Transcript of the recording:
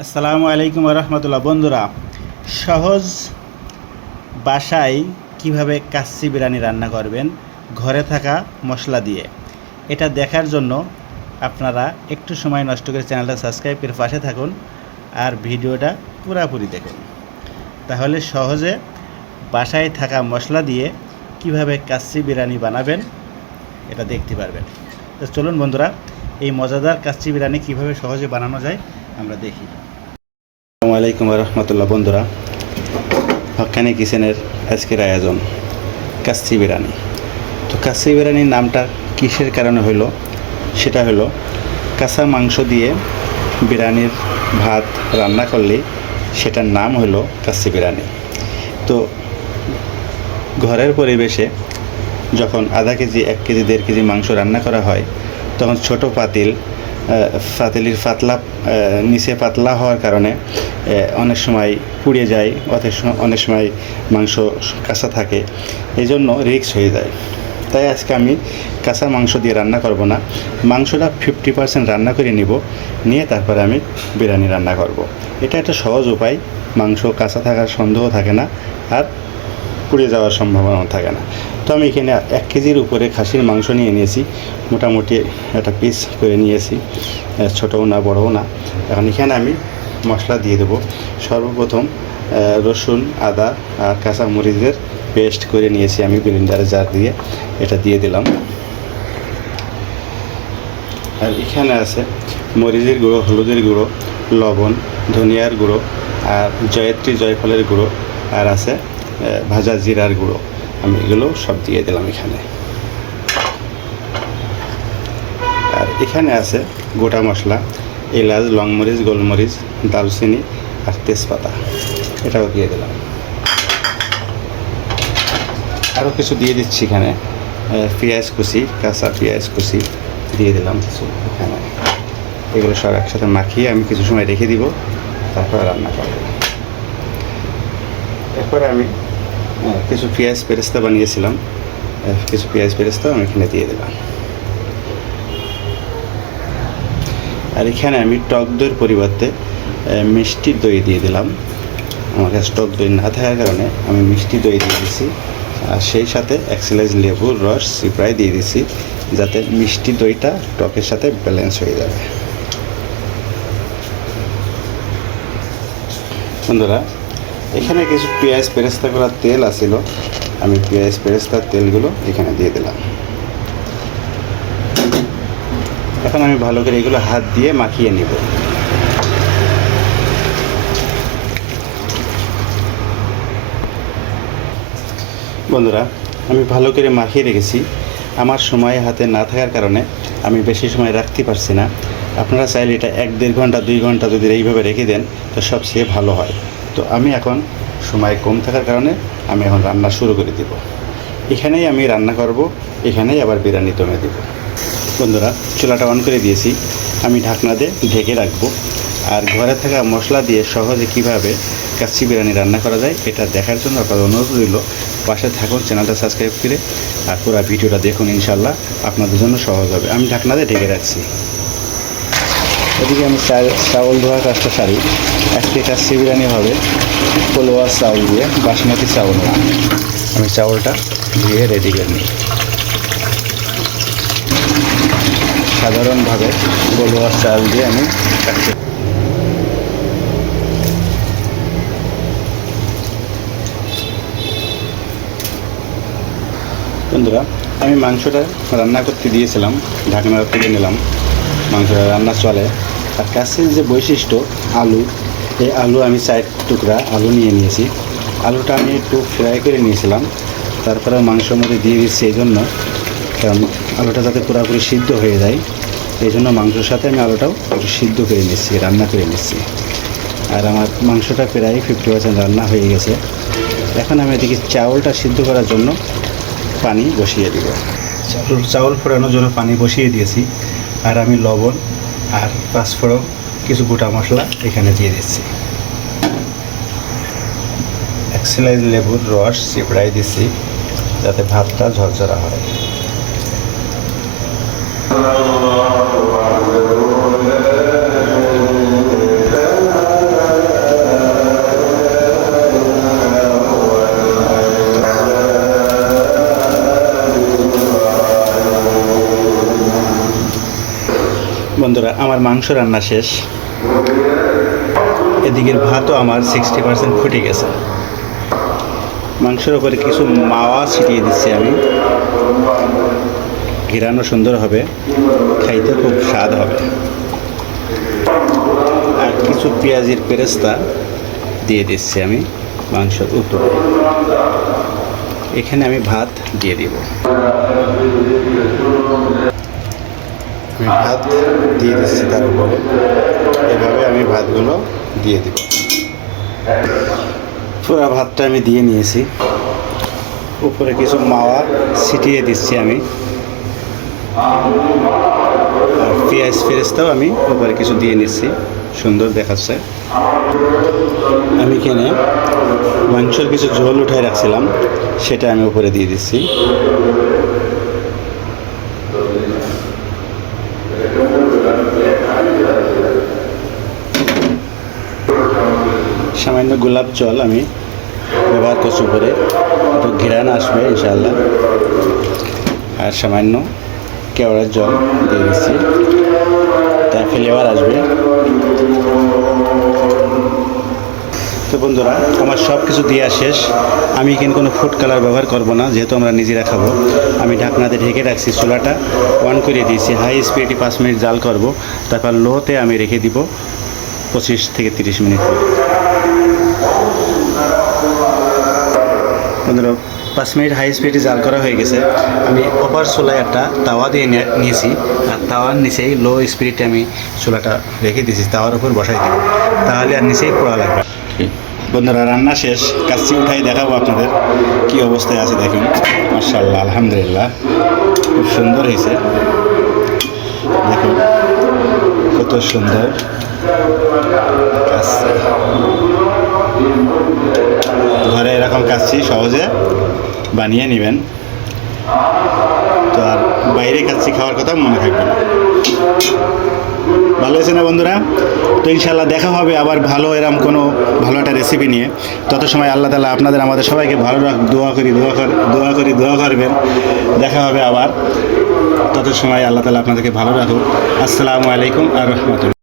আসসালামু আলাইকুম রহমতুল্লাহ। বন্ধুরা, সহজ বাসায় কিভাবে কাচ্চি বিরিয়ানি রান্না করবেন ঘরে থাকা মশলা দিয়ে, এটা দেখার জন্য আপনারা একটু সময় নষ্ট করে চ্যানেলটা সাবস্ক্রাইব করে পাশে থাকুন আর ভিডিওটা পুরোপুরি দেখুন। তাহলে সহজে বাসায় থাকা মশলা দিয়ে কিভাবে কাচ্চি বিরিয়ানি বানাবেন এটা দেখতে পারবেন। তো চলুন বন্ধুরা, এই মজাদার কাচ্চি বিরিয়ানি কিভাবে সহজে বানানো যায় আমরা দেখি। আসসালামু আলাইকুম রহমতুল্লাহ। বন্ধুরা, হক্কানি কিচেনের আজকের আয়োজন কাচ্চি বিরিয়ানি। তো কাচ্চি বিরিয়ানির নামটা কিসের কারণে হলো, সেটা হলো কাঁচা মাংস দিয়ে বিরিয়ানির ভাত রান্না করলে সেটার নাম হলো কাচ্চি বিরিয়ানি। তো ঘরের পরিবেশে যখন আধা কেজি 1 কেজি 1.5 কেজি মাংস রান্না করা হয়, তখন ছোট পাতিলের নিচে পাতলা হওয়ার কারণে অনেক সময় পুড়ে যায়, অনেক সময় মাংস কাঁচা থাকে, এই জন্য রিস্ক হয়ে যায়। তাই আজকে আমি কাঁচা মাংস দিয়ে রান্না করব না, মাংসটা 50% রান্না করে নিয়ে তারপরে আমি বিরিয়ানি রান্না করব। এটা একটা সহজ উপায়, মাংস কাঁচা থাকার সন্দেহ থাকে না আর পুড়ে যাওয়ার সম্ভাবনা থাকে না। তো আমি এখানে 1 কেজির উপরে খাসির মাংস নিয়ে নিয়েছি, মোটামুটি একটা পিস করে নিয়েছি, ছোটও না বড়ও না। এখন এখানে আমি মশলা দিয়ে দেবো। সর্বপ্রথম রসুন, আদা আর কাঁচা মরিচের পেস্ট করে নিয়েছি আমি ব্লেন্ডারে জার দিয়ে, এটা দিয়ে দিলাম। আর এখানে আছে মরিচের গুঁড়ো, হলুদের গুঁড়ো, লবণ, ধনিয়ার গুঁড়ো আর জয়ফলের গুঁড়ো, আর আছে ভাজা জিরার গুঁড়ো। আমি এগুলো সব দিয়ে দিলাম এখানে। আর এখানে আছে গোটা মশলা, এলাচ, লংমরিচ, গোলমরিচ, দারুচিনি আর তেজপাতা, এটাও দিয়ে দিলাম। আরও কিছু দিয়ে দিচ্ছি এখানে, পেঁয়াজ কুচি, কাঁচা পেঁয়াজ কুচি দিয়ে দিলাম কিছু এখানে। এগুলো সব একসাথে মাখিয়ে আমি কিছু সময় রেখে দিব, তারপরে রান্না করব। এরপরে আমি কিছু পেঁয়াজ বেরেস্তা বানিয়েছিলাম, কিছু পেঁয়াজ বেরেস্তা আমি এখানে দিয়ে দিলাম। আর এখানে আমি টক দইয়ের পরিবর্তে মিষ্টি দই দিয়ে দিলাম। আমার কাছে টক দই না থাকার কারণে আমি মিষ্টি দই দিয়ে দিচ্ছি, আর সেই সাথে 1 স্লাইস লেবুর রস চিপড়াই দিয়ে দিচ্ছি, যাতে মিষ্টি দইটা টকের সাথে ব্যালেন্স হয়ে যাবে। বন্ধুরা, এখানে কিছু পেঁয়াজ বেরেস্তা করার তেল আছিল, আমি পেঁয়াজ বেরেস্তার তেলগুলো এখানে দিয়ে দিলাম। এখন আমি ভালো করে এগুলো হাত দিয়ে মাখিয়ে নিব। বন্ধুরা, আমি ভালো করে মাখিয়ে রেখেছি। আমার সময় হাতে না থাকার কারণে আমি বেশি সময় রাখতে পারছি না। আপনারা চাইলে এটা 1-1.5 ঘন্টা 2 ঘন্টা যদি এইভাবে রেখে দেন তো সবচেয়ে ভালো হয়। তো আমি এখন সময় কম থাকার কারণে আমি এখন রান্না শুরু করে দেব। এখানেই আমি রান্না করব, এখানেই আবার বিরিয়ানি দমে দেব। বন্ধুরা, চুলাটা অন করে দিয়েছি, আমি ঢাকনা দিয়ে ঢেকে রাখবো। আর ঘরে থাকা মশলা দিয়ে সহজে কিভাবে কাচ্চি বিরিয়ানি রান্না করা যায় এটা দেখার জন্য আপনার অনুরোধ রইল, পাশে থাকুন, চ্যানেলটা সাবস্ক্রাইব করে আর পুরো ভিডিওটা দেখুন, ইনশাল্লাহ আপনাদের জন্য সহজ হবে। আমি ঢাকনা দিয়ে ঢেকে রাখছি। এদিকে আমি চাউল ধোয়ার কাজটা সারি। আজকে কাচ্চি বিরিয়ানি হবে পোলোয়া চাউল দিয়ে, বাসমতি চাউল না। আমি চাউলটা ধুয়ে রেডি করে নিই। সাধারণভাবে পোলোয়া চাল দিয়ে আমি কাচ্চি। বন্ধুরা, আমি মাংসটা রান্না করতে দিয়েছিলাম, ঢাকনা তুলে নিলাম, মাংসটা রান্না চলে। আর কাচ্চির যে বৈশিষ্ট্য আলু, এই আলু আমি 4 টুকরা আলু নিয়ে নিয়েছি। আলুটা আমি একটু ফ্রাই করে নিয়েছিলাম, তারপরে মাংসের মধ্যে দিয়ে দিচ্ছি, এই জন্য কারণ আলুটা যাতে পুরোপুরি সিদ্ধ হয়ে যায়, এই জন্য মাংসের সাথে আমি আলুটাও একটু সিদ্ধ করে নিচ্ছি, রান্না করে নিচ্ছি। আর আমার মাংসটা প্রায় 50% রান্না হয়ে গেছে। এখন আমি এদিকে চাউলটা সিদ্ধ করার জন্য পানি বসিয়ে দিব। চাউল ফোড়ানোর জন্য পানি বসিয়ে দিয়েছি। আর আমি লবণ আর পাঁচফোড়ন, কিছু গোটা মশলা এখানে দিয়ে দিচ্ছি। 1 স্লাইস লেবুর রস চিপড়াই দিচ্ছি, যাতে ভাতটা ঝরঝরা হয়। মাংস রান্না শেষ। এদিকের ভাতও আমার 60% ফুটে গেছে। মাংসের উপরে কিছু মাওয়া ছিটিয়ে দিচ্ছি আমি, ঘিরানো সুন্দর হবে, খাইতে খুব স্বাদ হবে। আর কিছু পেঁয়াজের পেরেস্তা দিয়ে দিচ্ছি আমি মাংসের উপরে। এখানে আমি ভাত দিয়ে দিব। আমি ভাত দিয়ে দিচ্ছি তার উপরে, এভাবে আমি ভাতগুলো দিয়ে দিব। পুরো ভাতটা আমি দিয়ে নিয়েছি, উপরে কিছু মাওয়া ছিটিয়ে দিচ্ছি আমি, আর পেঁয়াজ ফেরেস্তাও আমি উপরে কিছু দিয়ে নিচ্ছি, সুন্দর দেখাচ্ছে। আমি এখানে মাংসের কিছু ঝোল উঠায় রাখছিলাম, সেটা আমি উপরে দিয়ে দিচ্ছি। সামান্য গোলাপ জল আমি ব্যবহার করছি উপরে, একটু ঘিরান আসবে ইনশাআল্লাহ। আর সামান্য কেওড়ার জল দিয়ে দিচ্ছি, তাই ফ্লেভার আসবে। তো বন্ধুরা, আমার সব কিছু দেওয়া শেষ। আমি এখানে কোনো ফুড কালার ব্যবহার করব না, যেহেতু আমরা নিজেরা খাবো। আমি ঢাকনাতে ঢেকে রাখছি, চুলাটা অন করে দিয়েছি। হাই স্পিডে 5 মিনিট জাল করব, তারপর লোতে আমি রেখে দিব 25 থেকে 30 মিনিট পর। বন্ধুরা, 5 মিনিট হাই স্পিডে জাল করা হয়ে গেছে। আমি ওপার চুলায় একটা তাওয়া দিয়ে নিয়েছি, আর তাওয়ার নিচেই লো স্পিডে আমি চুলাটা রেখে দিয়েছি, তাওয়ার উপর বসাই দিব, তাহলে আর নিচেই পোড়া লাগবে। বন্ধুরা, রান্না শেষ, কাচ্চি উঠাই দেখাবো আপনাদের কি অবস্থায় আছে। দেখুন, মাশাআল্লাহ, আলহামদুলিল্লাহ, খুব সুন্দর হয়েছে। দেখুন কত সুন্দর কাচ্চি। ঘরে এরকম কাচ্চি সহজে বানিয়ে নেবেন, তো আর বাইরে কাচ্চি খাওয়ার কথা মনে থাকবে না। ভালো হয়েছে না বন্ধুরা? তো ইনশাআল্লাহ দেখা হবে আবার ভালো এরকম কোনো ভালো একটা রেসিপি নিয়ে। তত সময় আল্লাহ তাআলা আপনাদের আমাদের সবাইকে ভালো দোয়া করবেন। দেখা হবে আবার, তত সময় আল্লাহ তাআলা আপনাদেরকে ভালো রাখুক। আসসালামু আলাইকুম আর রাহমাতুল্লাহ।